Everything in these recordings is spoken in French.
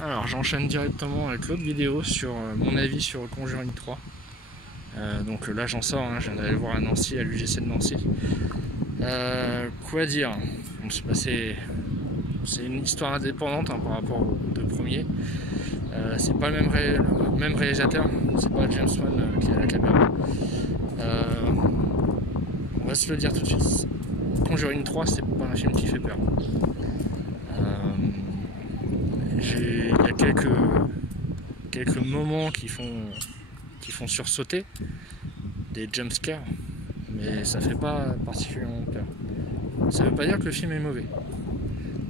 Alors j'enchaîne directement avec l'autre vidéo sur mon avis sur Conjuring 3. Donc là j'en sors, hein, je viens d'aller voir à Nancy, à l'UGC de Nancy. Quoi dire, bon, c'est une histoire indépendante hein, par rapport aux deux premiers. C'est pas le même réalisateur, c'est pas James Wan qui est à la caméra. On va se le dire tout de suite, Conjuring 3 c'est pas un film qui fait peur. Il y a quelques moments qui font sursauter, des jumpscares, mais ça fait pas particulièrement peur. Ça veut pas dire que le film est mauvais.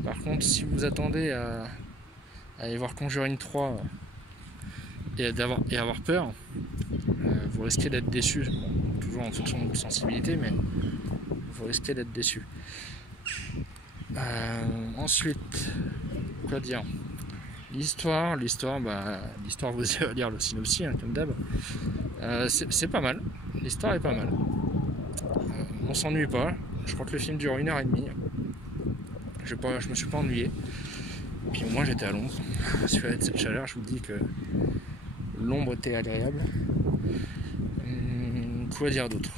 Par contre, si vous attendez à aller voir Conjuring 3 et avoir peur, vous risquez d'être déçu. Bon, toujours en fonction de votre sensibilité, mais vous risquez d'être déçu. Ensuite, quoi dire ? L'histoire, vous allez lire le synopsis, hein, comme d'hab. C'est pas mal, l'histoire est pas mal. On s'ennuie pas, je crois que le film dure 1h30. Je me suis pas ennuyé. Puis au moins j'étais à l'ombre. Parce qu'avec cette chaleur, je vous dis que l'ombre était agréable. Quoi dire d'autre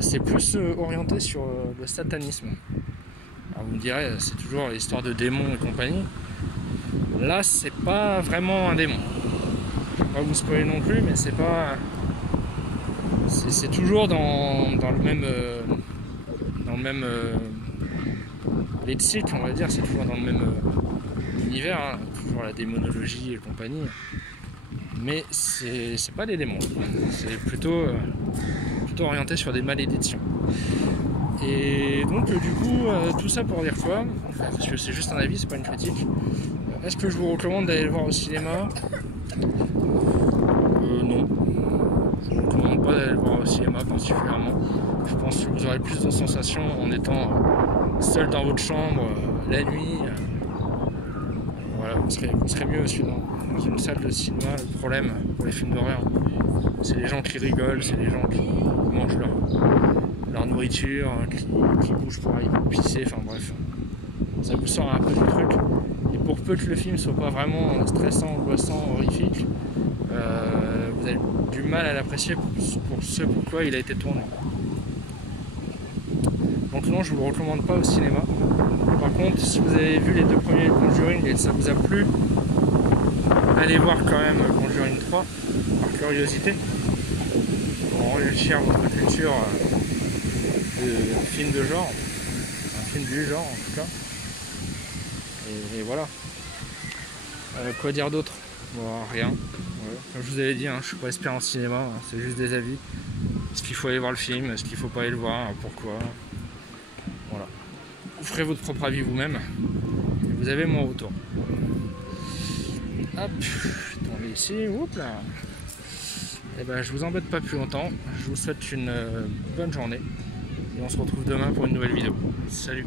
C'est plus orienté sur le satanisme. Alors vous me direz, c'est toujours l'histoire de démons et compagnie. Là, c'est pas vraiment un démon. Je vais pas vous spoiler non plus, mais c'est pas. C'est toujours dans le même lexique, on va dire. C'est toujours dans le même univers, hein, toujours la démonologie et compagnie. Mais c'est pas des démons. C'est plutôt orienté sur des malédictions. Et donc du coup, tout ça pour dire quoi ? Parce que c'est juste un avis, c'est pas une critique. Est-ce que je vous recommande d'aller le voir au cinéma ? Non. Je ne vous recommande pas d'aller le voir au cinéma particulièrement. Je pense que vous aurez plus de sensations en étant seul dans votre chambre la nuit. Voilà, vous serez mieux aussi dans une salle de cinéma. Le problème pour les films d'horreur, c'est les gens qui rigolent, c'est les gens qui mangent leur nourriture, qui bougent pour aller pisser, enfin bref. Ça vous sort un peu du truc. Et pour peu que le film soit pas vraiment stressant, angoissant, horrifique, vous avez du mal à l'apprécier pour ce pourquoi il a été tourné. Donc non, je vous le recommande pas au cinéma. Par contre, si vous avez vu les deux premiers Conjuring et ça vous a plu, allez voir quand même Conjuring 3 par curiosité pour enrichir votre culture de film de genre, un film du genre en tout cas. Et voilà. Quoi dire d'autre ? Bon, rien. Ouais. Comme je vous avais dit, hein, je suis pas expert en cinéma, hein, c'est juste des avis. Est-ce qu'il faut aller voir le film ? Est-ce qu'il faut pas aller le voir ? Pourquoi ? Voilà. Vous ferez votre propre avis vous-même. Et vous avez mon retour. Hop, on est ici, hop là. Et ben je vous embête pas plus longtemps. Je vous souhaite une bonne journée. Et on se retrouve demain pour une nouvelle vidéo. Salut!